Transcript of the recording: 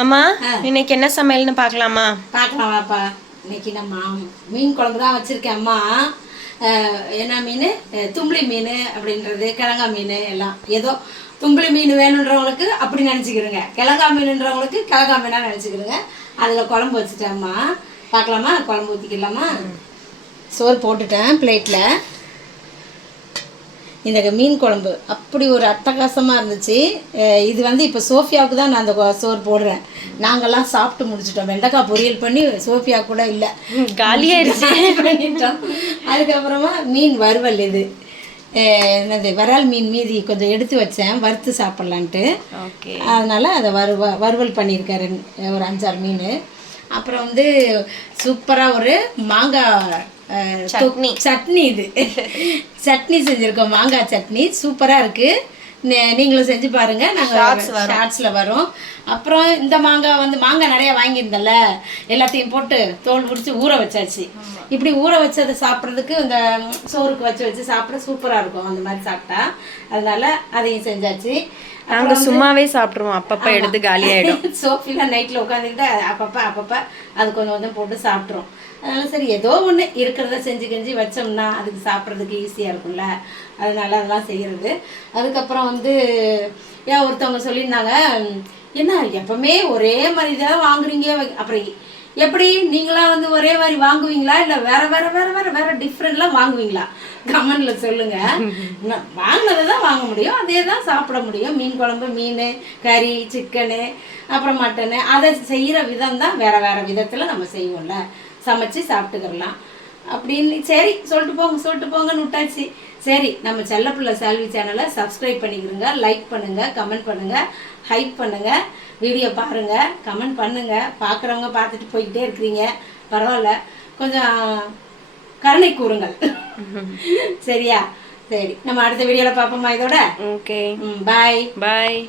அம்மா இன்னைக்கு என்ன சமையல்னு பார்க்கலாமா? பார்க்கலாமாப்பா. இன்னைக்கு நம்ம மீன் குழம்பு தான் வச்சுருக்கேன் அம்மா. என்ன மீன்? தும்பளி மீன் அப்படின்றது, கிழங்கா மீன் எல்லாம். ஏதோ தும்பளி மீன் வேணுன்றவங்களுக்கு அப்படி நினச்சிக்கிறோங்க, கிழங்கா மீனுன்றவங்களுக்கு கிழங்கா மீனாக நினச்சிக்கிறோங்க. அதில் குழம்பு வச்சுட்டேம்மா. பார்க்கலாமா? குழம்பு ஊற்றிக்கலாமா? சோறு போட்டுட்டேன் பிளேட்டில். இந்த மீன் குழம்பு அப்படி ஒரு அட்டகாசமாக இருந்துச்சு. இது வந்து இப்போ சோஃபியாவுக்கு தான் நான் அந்த சோறு போடுறேன். நாங்கள்லாம் சாப்பிட்டு முடிச்சிட்டோம். வெண்டைக்காய் பொரியல் பண்ணி சோஃபியா கூட இல்லை, காலியாகிடுச்சு பண்ணிட்டோம். அதுக்கப்புறமா மீன் வறுவல். இது என்னது, விரால் மீன் மீதி கொஞ்சம் எடுத்து வச்சேன் வறுத்து சாப்பிட்லான்ட்டு. அதனால் அதை வறுவல் பண்ணியிருக்காரு ஒரு 5-6 மீன். அப்புறம் வந்து சூப்பராக ஒரு மாங்காய் சட்னி. இது சட்னி செஞ்சுருக்கோம், மாங்காய் சட்னி சூப்பராக இருக்குது. நீங்களும் செஞ்சு பாருங்கள், நாங்கள் ஷார்ட்ஸில் வரும். அப்புறம் இந்த மாங்காய் நிறையா வாங்கியிருந்தேன்ல, எல்லாத்தையும் போட்டு தோல் பிடிச்சி ஊற வச்சாச்சு. இப்படி ஊற வச்சதை சாப்பிட்றதுக்கு இந்த சோறுக்கு வச்சு சாப்பிட சூப்பராக இருக்கும் அந்த மாதிரி சாப்பிட்டா. அதனால அதையும் செஞ்சாச்சு. நாங்கள் சும்மாவே சாப்பிட்ருவோம், அப்பப்போ எடுத்து காலியாகிடும். சோஃபிலாம் நைட்டில் உட்காந்துக்கிட்டு அப்பப்போ அது கொஞ்சம் போட்டு சாப்பிட்றோம். அதனால சரி ஏதோ ஒன்று இருக்கிறத செஞ்சு வச்சோம்னா அதுக்கு சாப்பிட்றதுக்கு ஈஸியாக இருக்கும்ல, அதனால அதெல்லாம் செய்கிறது. அதுக்கப்புறம் வந்து ஒருத்தவங்க சொல்லியிருந்தாங்க, என்ன எப்பவுமே ஒரே மாதிரி தான் வாங்குறீங்க, அப்புறம் எப்படி நீங்களாம் வந்து ஒரே மாதிரி வாங்குவீங்களா, இல்லை வேற டிஃப்ரெண்ட்லாம் வாங்குவீங்களா? கமெண்ட்ல சொல்லுங்க. வாங்கினதை தான் வாங்க முடியும், அதே தான் சாப்பிட முடியும். மீன் குழம்பு, மீன் கறி, சிக்கனு, அப்புறம் மட்டனு, அதை செய்கிற விதம் தான் வேற விதத்தில் நம்ம செய்வோம்ல, சமைச்சு சாப்பிட்டுக்கிறலாம் அப்படின்னு. சரி சொல்லிட்டு போங்கன்னு விட்டாச்சு. சரி, நம்ம செல்லப்பிள்ளை செல்வி சேனலை சப்ஸ்கிரைப் பண்ணிக்கிறோங்க, லைக் பண்ணுங்கள், கமெண்ட் பண்ணுங்கள், ஹைப் பண்ணுங்கள், வீடியோ பாருங்கள், கமெண்ட் பண்ணுங்கள். பார்க்குறவங்க பார்த்துட்டு போய்கிட்டே இருக்கிறீங்க, பரவாயில்ல, கொஞ்சம் கருணை கூறுங்கள். சரியா? சரி, நம்ம அடுத்த வீடியோவில் பார்ப்போமா இதோட? ஓகே, பாய்.